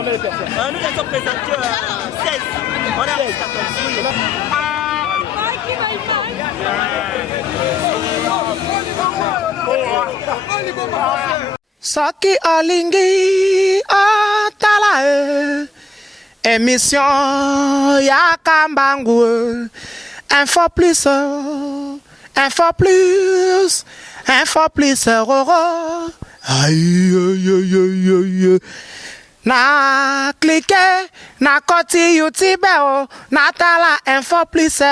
combien de personnes? Nous sommes présentés 16. On est à 14. Saki Olingi Atala émission Yakambangu info plus aïe aïe aïe aïe na cliquer na koti YouTube na tala info plus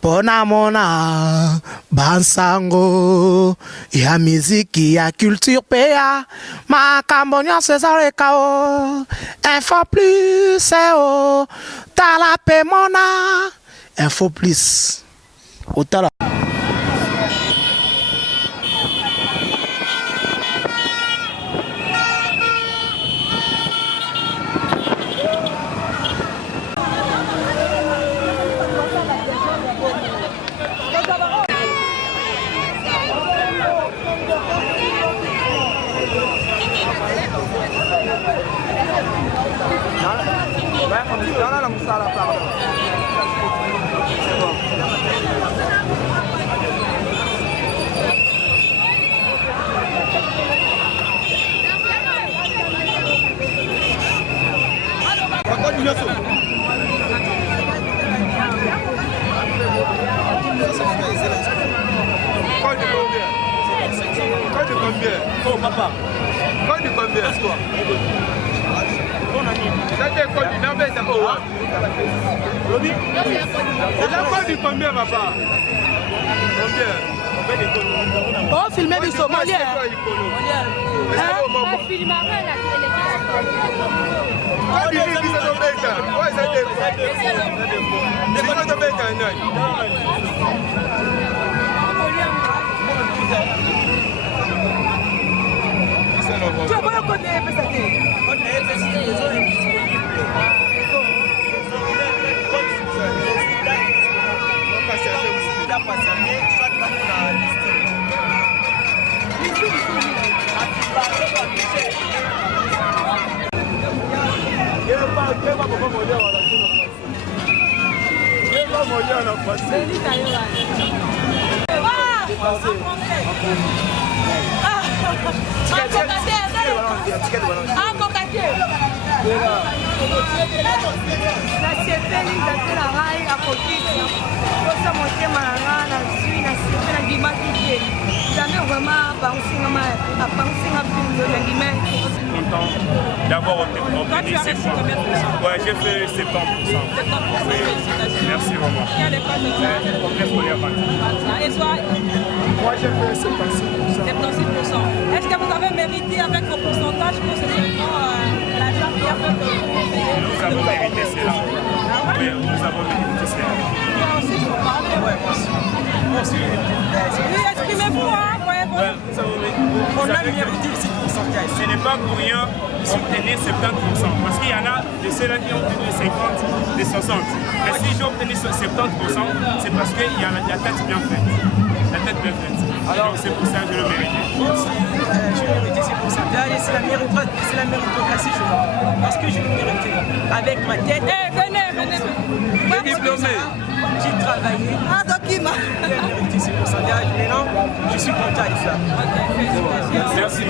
Pona mona bansango ya miziki ya culture pea makambonya César kao info plus tala pe mona info plus otala Oh papa, quand tu combien toi? Ça t'est quoi du nom de quoi? C'est la quoi du combien papa? Combien? Oh, filmer du Somalia. Tu as pas le côté Content d'avoir obtenu ces points. Ouais, j'ai fait 70%. Merci vraiment. Et toi? Moi j'ai fait 76%. 76%. Est-ce que vous avez mérité avec vos pourcentages pour ce seulement l'argent qui a fait que vous payez? Nous avons mérité cela. Oui, nous avons mérité cela. Moi aussi, je peux parler. Ouais, moi aussi. Oui, exprimez-vous, hein, voyez-vous. On a mérité ici pourcentage. Ce n'est pas pour rien obtenir 70%. Parce qu'il y en a de ceux-là qui ont obtenu 50, des 60. Mais si j'ai obtenu 70%, c'est parce qu'il y a la tête bien faite. La tête bien faite. Alors c'est pour ça que je le mérite. Je méritais ces pourcentages et c'est la méritocratie, je vois. Parce que je le méritais. Avec ma tête. Venez. J'ai diplômé. J'ai travaillé. J'ai mérité ces pourcentages. Maintenant, je suis content de ça. Merci.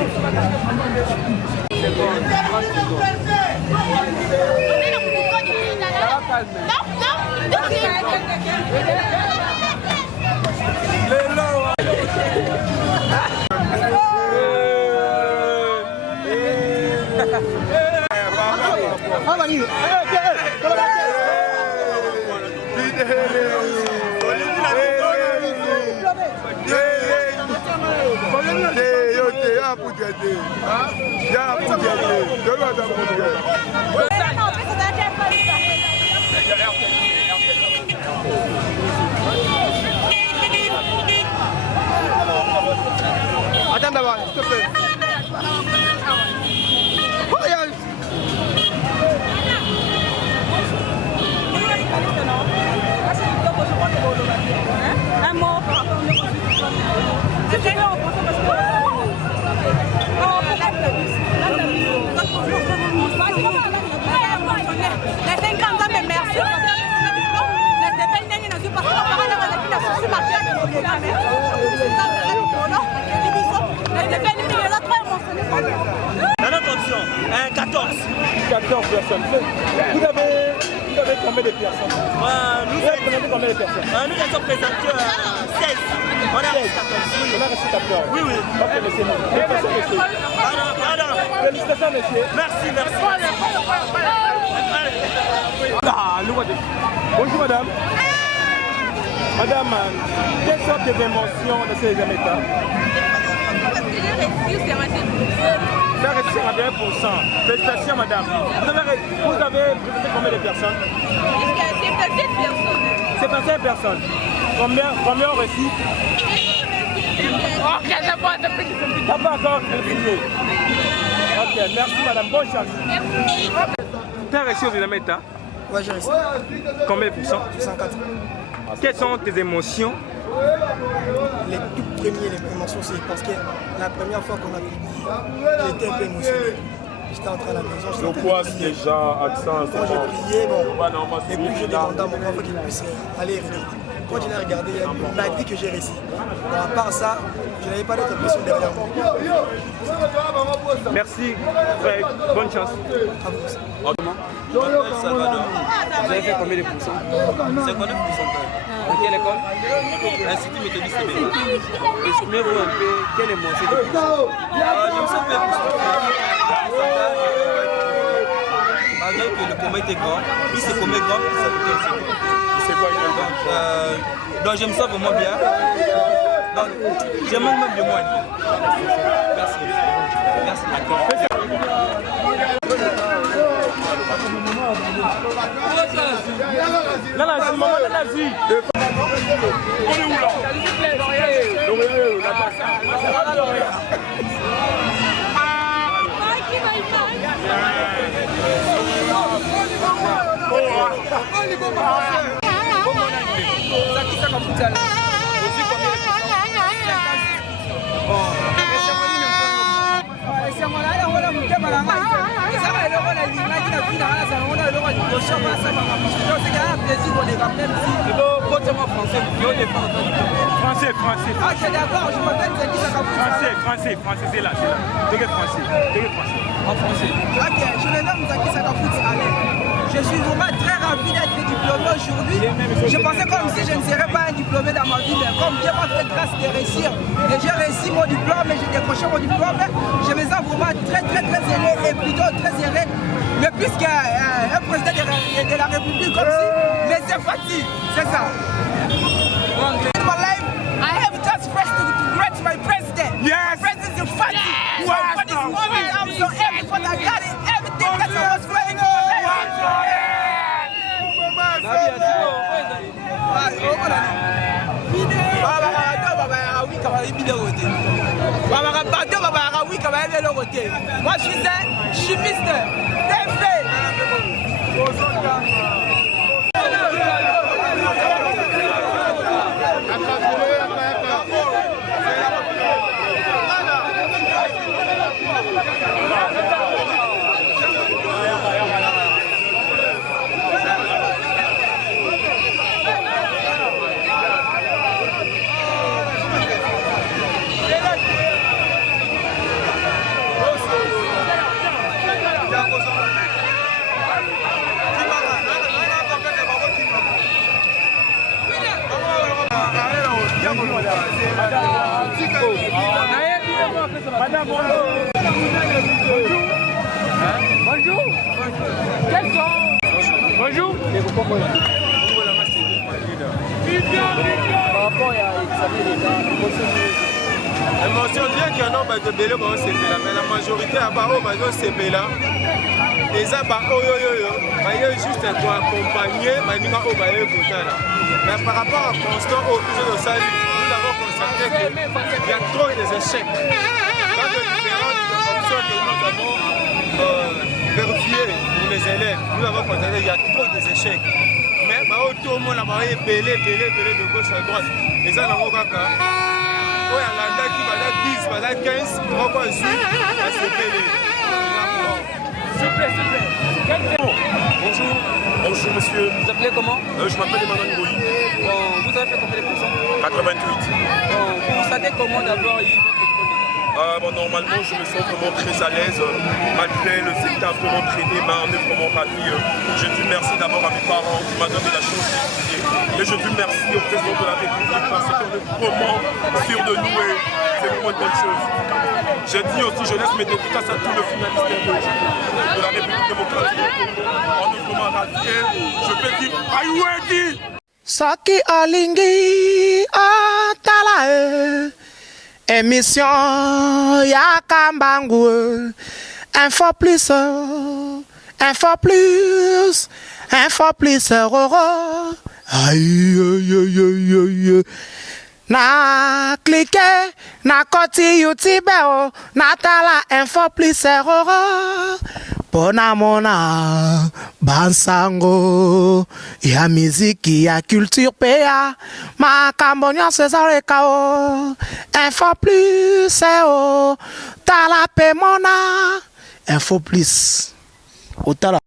Attends d'abord, s'il te plaît. Un mot par rapport au c'est très long, parce que... Dans notre option, 14. 14 personnes. Vous avez combien de personnes? Vous avez présenté combien de personnes? Nous avons présenté 16. On a reçu 14. On a reçu 14. Oui, oui. Ok, monsieur. Félicitations, monsieur. Pardon. Félicitations, monsieur. Merci. Bonjour, madame. Madame, quelles sortes d'émotions de ces examens états? Parce que j'ai réussi, c'est ma sélection. Ça a réussi à 21%. Félicitations, madame. Vous avez présenté combien de personnes? Jusqu'à 77 personnes. 75 personnes. Combien ont reçu? Ok, c'est pas de petit. T'as pas encore vérifié. Ok, merci, madame. Bonne chance. Merci. Tu as reçu aux examens état? Ouais, j'ai réussi. Combien de pourcents? 104. Quelles sont tes émotions? Les tout premières émotions, c'est parce que la première fois qu'on a publié, j'étais un peu émotionné. J'étais entré à la maison. Le poids, déjà, accent, quand j'ai prié, et puis j'ai demandé à mon grand frère qu'il puisse aller réveiller. Quand je l'ai regardé, il m'a dit que j'ai réussi. Bon, à part ça, je n'avais pas d'autre pression derrière moi. Merci, frère. Bonne chance. À vous aussi. Vous avez fait combien de pourcents? 59%. Dans quelle école? Institut méthodiste Bénin. Exprimez-vous un peu quelle émotion de pourcents? Je me sens un peu malgré que le combat était grand, plus c'est combat grand, plus ça coûtait aussi. Donc je me sens vraiment bien. Donc j'ai même de moi. Merci. Français, c'est là. Dégage français. En français. Ok, je me nomme Zaki Sakafout Alain. Je suis vraiment très ravi d'être diplômé aujourd'hui. Je pensais comme si je ne serais pas un diplômé dans ma vie, mais comme Dieu m'a fait grâce de réussir. Et j'ai réussi mon diplôme et j'ai décroché mon diplôme. Je me sens vraiment très ailé et plutôt très heureux. Mais puisqu'un président de la République comme si, mais c'est facile, c'est ça. In my life, I have just first to greet my president. Yes. My president is funny. So for this moment, I'm so happy for that guy. Everything that I was waiting for. Moi je suis un chimiste. Madame, bonjour. Bonjour. Quels sont? Bonjour. Émotion bien qu'il y en a de belé bon c'est là mais la majorité à bas au c'est là et ça bah juste pour accompagner maninga au baye là mais par rapport à Constant au plus de ça nous avons constaté qu'il y a trop d'échecs dans de différentes options que nous avons vérifiées pour les élèves nous avons constaté qu'il y a trop d'échecs mais tout le monde a belé de gauche à droite et ça n'a pas qu'à il y a 10, 15, on va jouer à ce Bonjour. Bonjour monsieur. Vous appelez comment? Je m'appelle Emmanuel Goyi. Bon, vous avez fait combien de pourcents? 88. Bon, vous vous sentez comment d'avoir eu votre diplôme? Normalement, je me sens vraiment très à l'aise, malgré le secteur vraiment traîné, mais on est vraiment ravi. Je dis merci d'abord à mes parents qui m'ont donné la chance d'étudier. Et je dis merci au président de la République parce qu'on est vraiment sûr de nous et c'est vraiment une bonne chose. Je dis aussi, je laisse mes dédicaces à tous les finalistes de la République démocratique du Congo. On est vraiment ravis et je peux dire, are you ready? Soki olingi otala émission ya Kambangu info plus aïe aïe aïe aïe na cliquer na koti YouTube na tala info plus pona mona bansango ya miziki ya culture pea makambo nyonso ezaleka info plus tala pe mona info plus otala